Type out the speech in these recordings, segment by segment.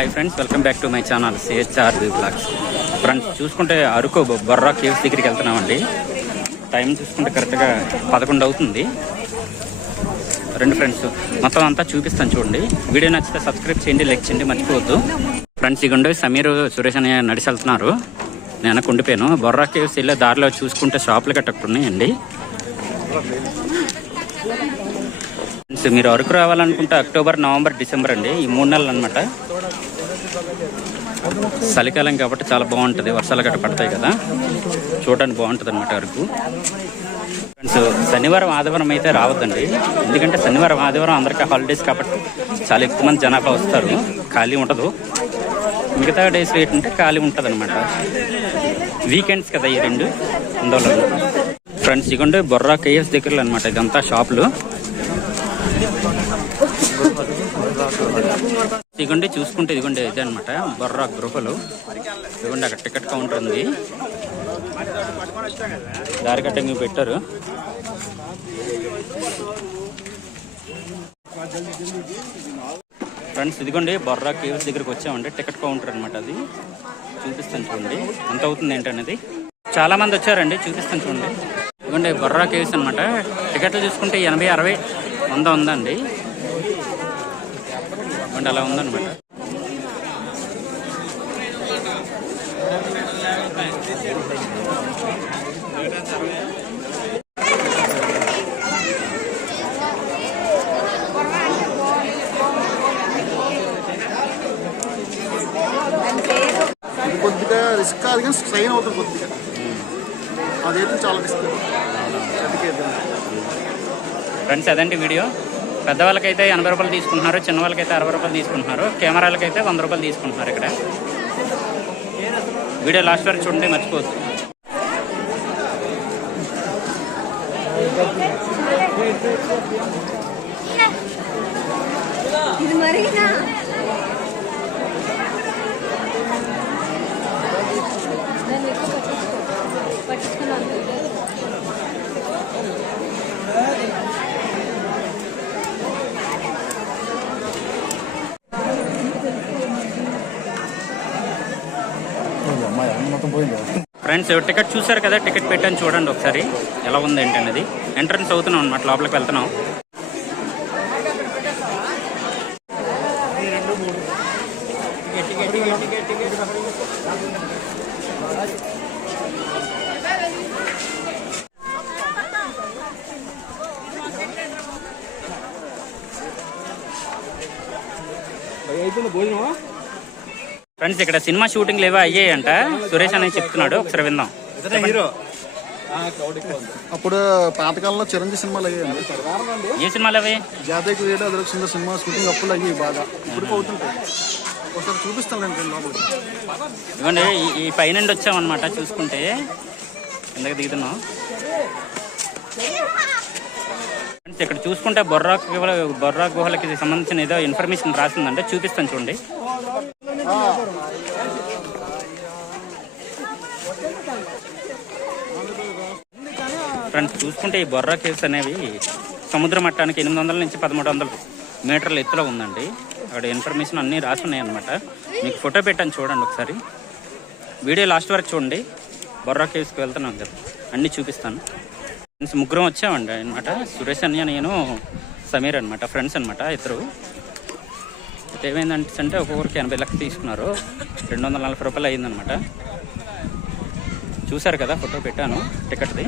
Hi friends, welcome back to my channel CHR blogs. Friends చూసుకుంటే Araku Borra caves దగ్గరికి వెళ్తున్నామండి. Time చూసుకుంటే కరెక్ట్గా 11 అవుతుంది. రెండు ఫ్రెండ్స్ మొత్తం అంతా చూపిస్తాను చూడండి. వీడియో నచ్చితే సబ్స్క్రైబ్ చేయండి, లైక్ చేయండి, మర్చిపోవద్దు. ఫ్రెండ్స్ ఇగండి సమీర్ సురేష్ అని నడిచి వెళ్తున్నారు. నేను ఉండిపోయాను. బొర్రా కేవ్స్ వెళ్ళే దారిలో చూసుకుంటే షాపులు కట్టుకున్నాయండి. మీరు అరకు రావాలనుకుంటే అక్టోబర్, నవంబర్, డిసెంబర్ అండి, ఈ 3 నెలలు అనమాట. చలికాలం కాబట్టి చాలా బాగుంటుంది. వర్షాలు గట్ట పడతాయి కదా, చూడడానికి బాగుంటుంది అనమాట అరకు. ఫ్రెండ్స్ శనివారం, ఆదివారం అయితే రావద్దండి. ఎందుకంటే శనివారం, ఆదివారం అందరికీ హాలిడేస్ కాబట్టి చాలా ఎక్కువ మంది జనాభా వస్తారు. ఖాళీ ఉండదు. మిగతా డేస్ ఏంటంటే ఖాళీ ఉంటుంది అనమాట. వీకెండ్స్ కదా ఈ రెండు, అందువల్ల. ఫ్రెండ్స్ ఇగోండి బొర్రా కేవ్స్ దగ్గరలో అనమాట. ఇదంతా షాపులు. ఇదిగోండి చూసుకుంటే ఇదిగోండి ఇదే అనమాట బొర్రా గృహలు. ఇదిగోండి అక్కడ టికెట్ కౌంటర్ ఉంది. దారి కట్ట మీకు పెట్టారు. ఫ్రెండ్స్ ఇదిగోండి బొర్రా కేవ్స్ దగ్గరికి వచ్చామండి. టికెట్ కౌంటర్ అనమాట. అది చూపిస్తాను చూడండి ఎంత అవుతుంది ఏంటనేది. చాలా మంది వచ్చారండి, చూపిస్తాను చూడండి. ఇదిగోండి బొర్రా కేవ్స్ అనమాట. టికెట్లు చూసుకుంటే 80, 60, 100 ఉందండి. అంటే అలా ఉందన్నమాట. కొద్దిగా రిస్క్ కాదు కానీ స్ట్రైన్ అవుతుంది కొద్దిగా. అదైతే చాలా రిస్క్. ఫ్రెండ్స్ అదండి వీడియో. పెద్దవాళ్ళకైతే 80 రూపాయలు తీసుకుంటున్నారు, చిన్న వాళ్ళకైతే 60 రూపాయలు తీసుకుంటున్నారు. కెమెరాలకైతే 100 రూపాయలు తీసుకుంటున్నారు. ఇక్కడ వీడియో లాస్ట్ వరకు చూడండి, మర్చిపోవద్దు. ఫ్రెండ్స్ టికెట్ చూసారు కదా, టికెట్ పెట్టాను చూడండి ఒకసారి ఎలా ఉంది ఏంటనేది. ఎంట్రన్స్ అవుతున్నాం అనమాట, లోపలికి వెళ్తున్నాం. ఫ్రెండ్స్ ఇక్కడ సినిమా షూటింగ్లు ఏవో అయ్యాయంట, సురేష్ అనేది చెప్తున్నాడు. ఒకసారి విందాం. హీరో అప్పుడు పాతకాలంలో చిరంజీవి సినిమాలు అయ్యాయండి. ఏ సినిమాలు అవి? జాతీయ వీడు, అదొక సుందర సినిమా షూటింగ్ అప్పుడు అయ్యి బాగా ఇప్పుడు అవుతుంటాయి. ఒకసారి చూపిస్తాను ఇవ్వండి. ఈ పైనుండి వచ్చామన్నమాట. చూసుకుంటే ఎందుకు దిగుతున్నాం. ఫ్రెండ్స్ ఇక్కడ చూసుకుంటే బొర్రా గుహలకి సంబంధించిన ఏదో ఇన్ఫర్మేషన్ రాసిందంటే చూపిస్తాను చూడండి. ఫ్రెండ్స్ చూసుకుంటే ఈ బొర్రా కేవ్స్ అనేవి సముద్ర మట్టానికి 800 నుంచి 1300 మీటర్ల ఎత్తులో ఉందండి. అక్కడ ఇన్ఫర్మేషన్ అన్నీ రాసి ఉన్నాయి అనమాట. మీకు ఫోటో పెట్టాను చూడండి ఒకసారి. వీడియో లాస్ట్ వరకు చూడండి. బొర్రా కేవ్స్కి వెళ్తున్నాం కదా, అన్నీ చూపిస్తాను. ఫ్రెండ్స్ ముగ్గురం వచ్చామండి అనమాట. సురేష్ అన్య, నేను, సమీర్ అనమాట. ఫ్రెండ్స్ అనమాట ఇద్దరు. అయితే ఏమైందంటే ఒక్కొక్కరికి 80 లక్షలు తీసుకున్నారు. 240 రూపాయలు అయ్యిందనమాట. చూసారు కదా, ఫోటో పెట్టాను టికెట్ది.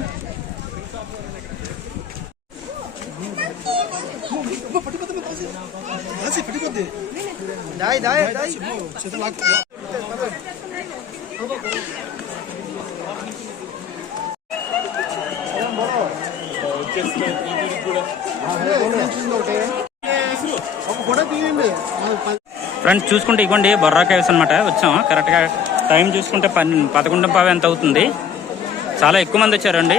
ఫ్రెండ్స్ చూసుకుంటే ఇవ్వండి బొర్రా కేవ్స్ అనమాట. వచ్చాము కరెక్ట్గా. టైం చూసుకుంటే 11:15 ఎంత అవుతుంది. చాలా ఎక్కువ మంది వచ్చారండి.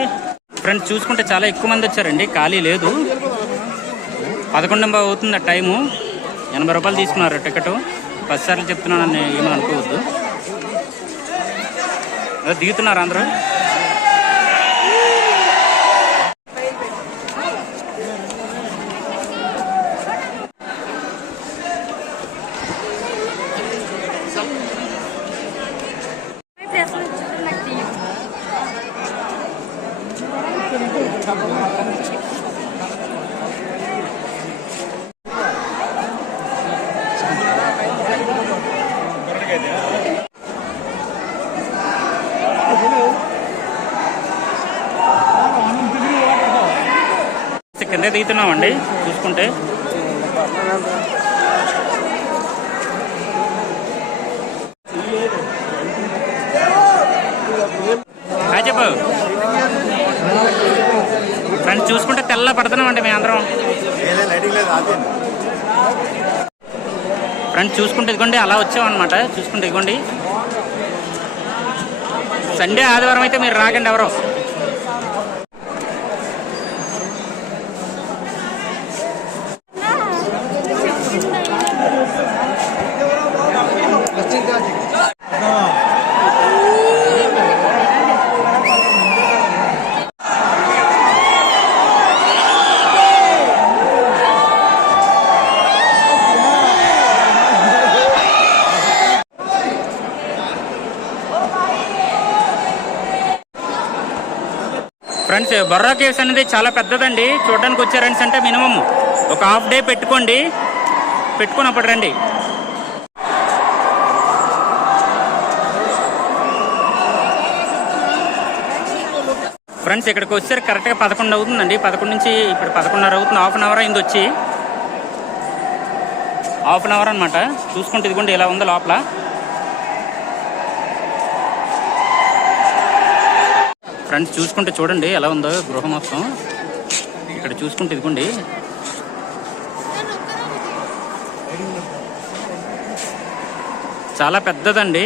ఫ్రెండ్స్ చూసుకుంటే చాలా ఎక్కువ మంది వచ్చారండి, ఖాళీ లేదు. 11:15 అవుతుంది టైము. 80 రూపాయలు తీసుకున్నారు టికెట్. 10 సార్లు చెప్తున్నానని ఏమని అనుకోవద్దు. దిగుతున్నారు అందరూ. కింద దిగుతున్నామండి చూసుకుంటే. చెప్పు ఫ్రెండ్స్, చూసుకుంటే తెల్ల పడుతున్నామండి మేము అందరం. ఫ్రెండ్స్ చూసుకుంటే ఇదిగోండి అలా వచ్చామన్నమాట. చూసుకుంటే ఇదిగోండి, సండే ఆదివారం అయితే మీరు రాకండి ఎవరో. ఫ్రెండ్స్ బొర్రా కేవ్స్ అనేది చాలా పెద్దదండి. చూడడానికి వచ్చారని అంటే మినిమం ఒక హాఫ్ డే పెట్టుకోండి, పెట్టుకుని అప్పుడు రండి. ఫ్రెండ్స్ ఇక్కడికి వచ్చారు కరెక్ట్గా 11 అవుతుందండి. 11 నుంచి ఇప్పుడు 11:30 అవుతుంది. హాఫ్ అన్ అవర్ అయింది వచ్చి, హాఫ్ అన్ అవర్ అనమాట. చూసుకుంటే ఇదిగోండి ఇలా ఉంది లోపల. ఫ్రెండ్స్ చూసుకుంటే చూడండి ఎలా ఉందో గృహ మొత్తం. ఇక్కడ చూసుకుంటే ఇదిగోండి చాలా పెద్దదండి.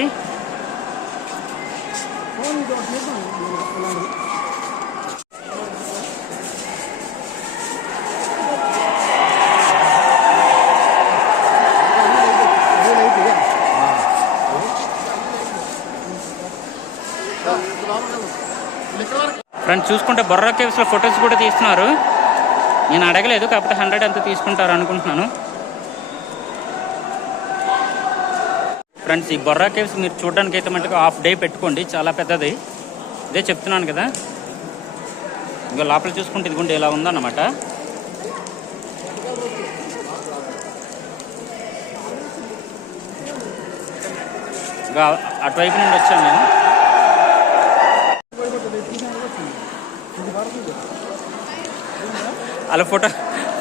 ఫ్రెండ్స్ చూసుకుంటే బొర్రా కేవ్స్లో ఫొటోస్ కూడా తీస్తున్నారు. నేను అడగలేదు, కాకపోతే 100 అంతా తీసుకుంటారు అనుకుంటున్నాను. ఫ్రెండ్స్ ఈ బొర్రా కేవ్స్ మీరు చూడడానికి అయితే మటుకు హాఫ్ డే పెట్టుకోండి, చాలా పెద్దది. ఇదే చెప్తున్నాను కదా. ఇంకా లోపల చూసుకుంటే ఇదిగోండి ఇలా ఉందన్నమాట. ఇంకా అటువైపు నుండి వచ్చాను నేను. అలా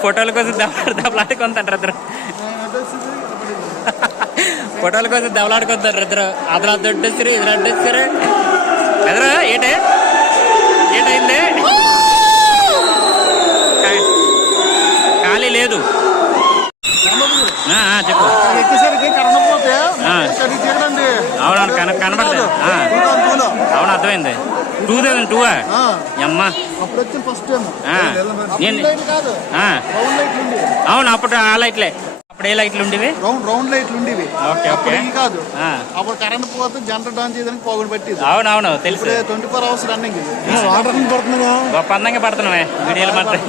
ఫోటోల కోసం దెబ్బలాడుకుంటారు ఇద్దరు. ఫోటోల కోసం దెబ్బలాడుకుంటారు ఇద్దరు. అతను అది అడ్డొచ్చారు, ఇద్దరు అడ్డొచ్చారు. ఎదురు ఏటైంది? ఖాళీ లేదు. చెప్పు. అవునవును కనబడదు. అవును అర్థమైంది. 2002 అమ్మా. అవును అప్పుడు ఆ లైట్లే. అప్పుడు ఏ లైట్లు ఉండేవి? రౌండ్ లైట్లు ఉండేవి. ఓకే ఓకే కాదు, అప్పుడు కరెంట్ పోతే జనరేటర్ ఆన్ చేయడానికి పోగుడు పట్టింది. అవునవును తెలుసు. 24 hours రన్నింగ్. గొప్ప అందంగా పడుతున్నావే వీడియోలు మాత్రం.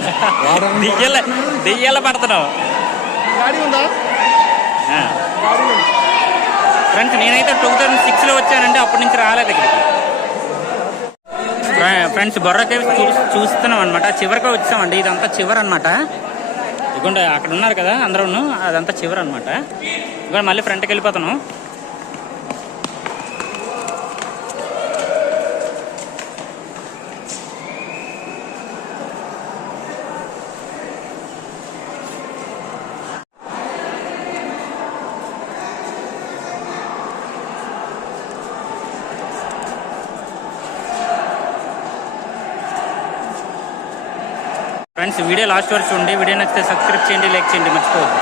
దెయ్యాల పడుతున్నావు. గాడి ఉందా? ఫ్రెండ్స్ నేనైతే 2006లో వచ్చానండి, అప్పటి నుంచి రాలేదు ఇక్కడికి. ఫ్రెండ్స్ బొర్రా కేవ్స్ చూస్తున్నాం అనమాట. చివరిగా వచ్చామండి. ఇదంతా చివరి అనమాట. ఇదిగోండి అక్కడ ఉన్నారు కదా అందరూ, అదంతా చివరి అనమాట. ఇదిగో మళ్ళీ ఫ్రంట్కి వెళ్ళిపోతాను. ఫ్రెండ్స్ వీడియో లాస్ట్ వరకు చూడండి. వీడియో నచ్చితే సబ్స్క్రైబ్ చేయండి, లైక్ చేయండి, మర్చిపోవద్దు.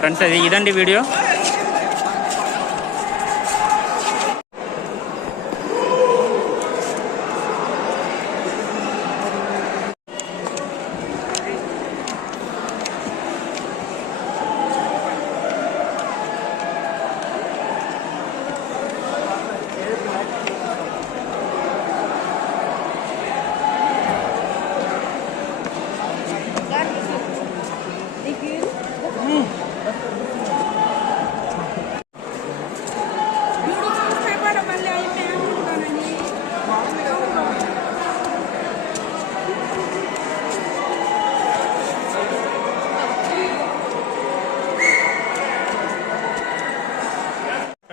ఫ్రెండ్స్ ఇదండి వీడియో.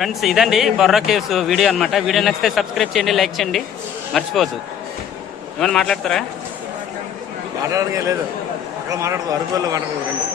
ఫ్రెండ్స్ ఇదండి బొర్రా కేవ్స్ వీడియో అనమాట. వీడియో నచ్చితే సబ్స్క్రైబ్ చేయండి, లైక్ చేయండి, మర్చిపోవద్దు. ఏమైనా మాట్లాడతారా? మాట్లాడడం లేదు, అక్కడ మాట్లాడదు, అరకులో మాట్లాడదు.